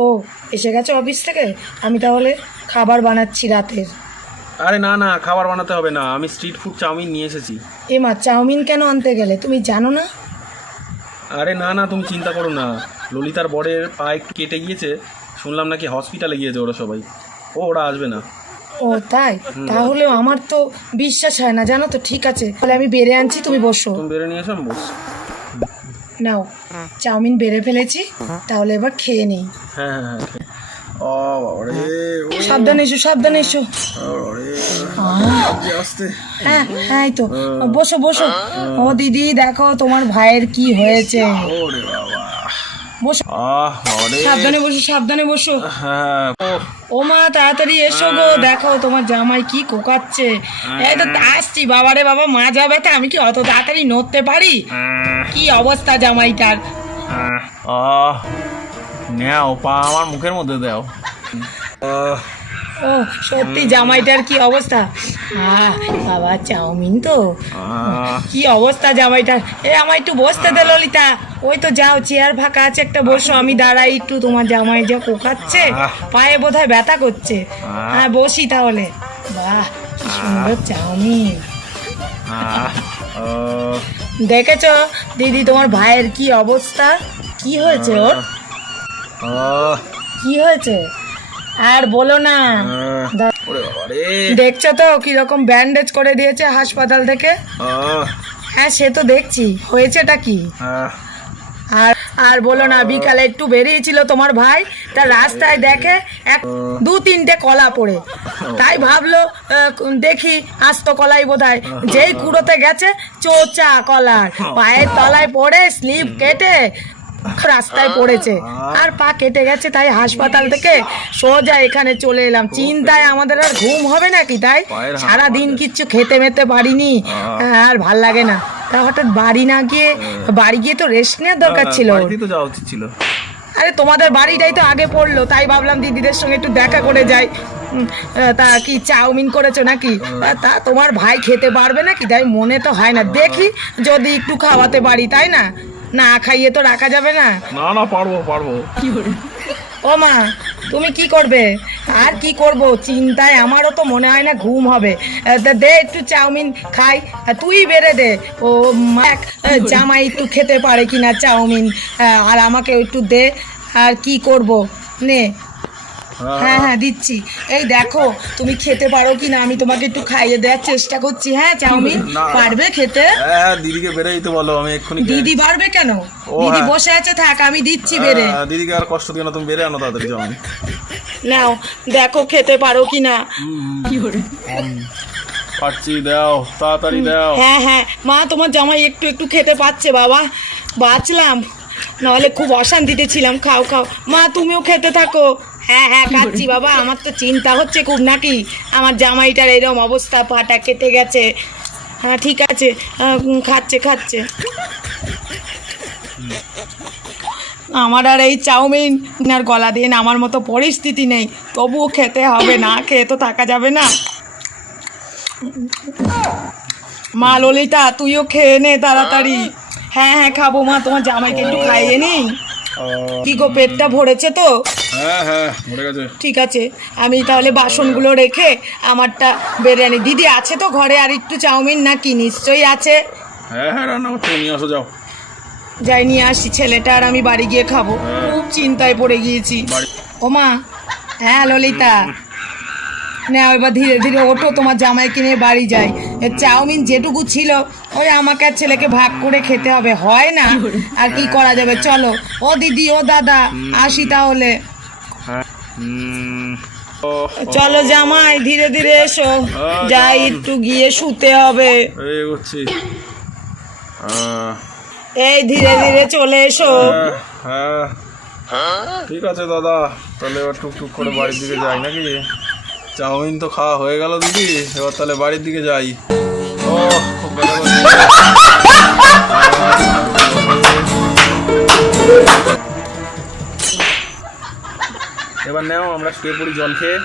ও এসে গেছে অফিস থেকে? আমি তাহলে খাবার বানাচ্ছি রাতের। আরে না না খাবার বানাতে হবে না। আমি স্ট্রিট ফুড চাউমিন নিয়ে এসেছি। এ মা চাউমিন কেন আনতে গেলে? তুমি জানো না? আরে না না তুমি চিন্তা করো না। ললিতার বরের পা একটু কেটে গিয়েছে। শুনলাম নাকি হসপিটালে গিয়েছে ওরা সবাই। ও ওরা আসবে না। ও তাই? তাহলে আমার তো বিশ্বাস হয় না। জানো তো ঠিক আছে। তাহলে আমি বেড়ে আনছি তুমি বসো। তুমি বেরো নিয়ে এসো আমি বস নাও চাউমিন বেড়ে ফেলেছি তাহলে এবার খেয়ে নিই। হ্যাঁ হ্যাঁ হ্যাঁ সাবধানে এসো সাবধানে এসো। হ্যাঁ হ্যাঁ এই তো। বসো বসো। ও। দিদি দেখো তোমার ভাইয়ের কি হয়েছে। বসো। সাবধানে বসো সাবধানে বসো। হ্যাঁ। ও মা তাড়াতাড়ি এসো গো। দেখো তোমার জামাই কি কোকাচ্ছে। এই তো আসছি বাবারে বাবা মা যাবে তা আমি কি অত তাড়াতাড়ি নড়তে পারি? কি অবস্থা জামাইটার? নেও পা আমার মুখের মধ্যে দাও। ও সত্যি জামাইটার কি অবস্থা? বাবা চাউমিন তো। কি অবস্থা জামাইটার? এ আমার একটু বসতে দে ললিতা। ওই তো যাও চেয়ার ফাঁকা আছে একটা বসো। আমি দাঁড়াই একটু তোমার জামাই যা কোকাচ্ছে পায়ে বোধহয় ব্যথা করছে। হ্যাঁ বসি তাহলে। বাহ কি সুন্দর চাউমিন। দেখেছ দিদি তোমার ভাইয়ের কি অবস্থা? কি হয়েছে ওর? কি হয়েছে? আর বলো না। ওরে বাবা রে দেখছ তো কীরকম ব্যান্ডেজ করে দিয়েছে হাসপাতাল থেকে? হ্যাঁ সে তো দেখছি। হয়েছেটা কি? আহ আর আর বলো না বিকালে একটু বেরিয়েছিল তোমার ভাই তা রাস্তায় দেখে এক দু তিনটে কলা পড়ে। তাই ভাবলো দেখি আস্ত কলাই বোধ হয় যেই কুড়োতে গেছে চোচা কলার। পায়ের তলায় পড়ে স্লিপ কেটে রাস্তায় পড়েছে। আর পা কেটে গেছে তাই হাসপাতাল থেকে সোজা এখানে চলে এলাম। চিন্তায় আমাদের আর ঘুম হবে নাকি তাই? সারা দিন কিচ্ছু খেতে মেতে পারিনি। আর ভালো লাগে না। তা হঠাৎ বাড়ি না গিয়ে বাড়ি গিয়ে তো রেস্ট নেওয়ার দরকার ছিল। ছিল। আরে তোমাদের বাড়িটাই তো আগে পড়ল তাই ভাবলাম দিদিদের সঙ্গে একটু দেখা করে যাই। তা কি চাউমিন করেছ নাকি? তা তোমার ভাই খেতে পারবে নাকি? তাই মনে তো হয় না। দেখি যদি একটু খাওয়াতে পারি তাই না? না খাইয়ে তো রাখা যাবে না। না না পারব পারব। ও মা তুমি কি করবে? আর কি করব? চিন্তায় আমারও তো মনে হয় না ঘুম হবে। দে একটু চাউমিন খাই তুই বেড়ে দে। ও এক, জামাই একটু খেতে পারে কিনা চাউমিন আর আমাকে একটু দে আর কি করব? নে হ্যাঁ হ্যাঁ দিচ্ছি। এই দেখো তুমি খেতে পারো কি না আমি তোমাকে একটু খাইয়ে দেওয়ার চেষ্টা করছি। হ্যাঁ চাউমিন। পারবে খেতে? হ্যাঁ দিদিকে বেড়ে দিতে বলো আমি এক্ষুনি দিদি পারবে কেন? দিদি হ্যাঁ। বসে আছে থাক আমি দিচ্ছি বেড়ে। দিদিকে আর কষ্ট দিও না তুমি বেড়ে আনো তাড়াতাড়ি যাও নাও দেখো খেতে পারো কি না কি করে? পাচ্ছি দাও তাড়াতাড়ি দাও। হ্যাঁ হ্যাঁ মা তোমার জামাই একটু একটু খেতে পাচ্ছে বাবা। বাঁচলাম। নাহলে খুব অশান্তিতে ছিলাম খাও খাও। মা তুমিও খেতে থাকো। হ্যাঁ হ্যাঁ খাচ্ছি বাবা আমার তো চিন্তা হচ্ছে খুব নাকি। আমার জামাইটার এরকম অবস্থা পাটা কেটে গেছে। হ্যাঁ ঠিক আছে খাচ্ছে খাচ্ছে। আমার আর এই চাউমিন আর গলা দিয়ে আমার মতো পরিস্থিতি নেই। তবুও খেতে হবে না খেয়ে তো থাকা যাবে না। মা ললিতা তুইও খেয়ে নে তাড়াতাড়ি। হ্যাঁ হ্যাঁ খাব মা তোমার জামাইকে একটু খাইয়ে নি আহ, কি গো পেটটা ভরেছে তো? হ্যাঁ হ্যাঁ ভরে গেছে। ঠিক আছে আমি তাহলে বাসনগুলো রেখে আমারটা বিরিয়ানি দিদি আছে তো ঘরে আর একটু চাউমিন না কি নিশ্চয়ই আছে। হ্যাঁ হ্যাঁ রান্না করতে নিয়ে আসো যাও। যাই নিয়ে আসি ছেলেটা আর আমি বাড়ি গিয়ে খাব। খুব চিন্তায় পড়ে গিয়েছি। ও মা হ্যাঁ ললিতা। না এবার ধীরে ধীরে ওঠো তোমার জামাইকে নিয়ে বাড়ি যায়। চাউমিন যেটুকু ছিল ওই আমাকে আর ছেলেকে ভাগ করে খেতে হবে হয় না? আর কি করা যাবে? চলো ও দিদি ও দাদা আসি তাহলে। ও, চলো জামাই ধীরে ধীরে এসো। যাই একটু গিয়ে শুতে হবে। এই ধীরে ধীরে চলে এসো। হ্যাঁ হ্যাঁ। ঠিক আছে দাদা তাহলে এবার টুকটুক করে বাড়ির দিকে যাই নাকি? চাউমিন তো খাওয়া হয়ে গেল দিদি, এবার তাহলে বাড়ির দিকে যাই। ও, খুব এবার নেও, আমরা শুয়ে পড়ি জল খেয়ে।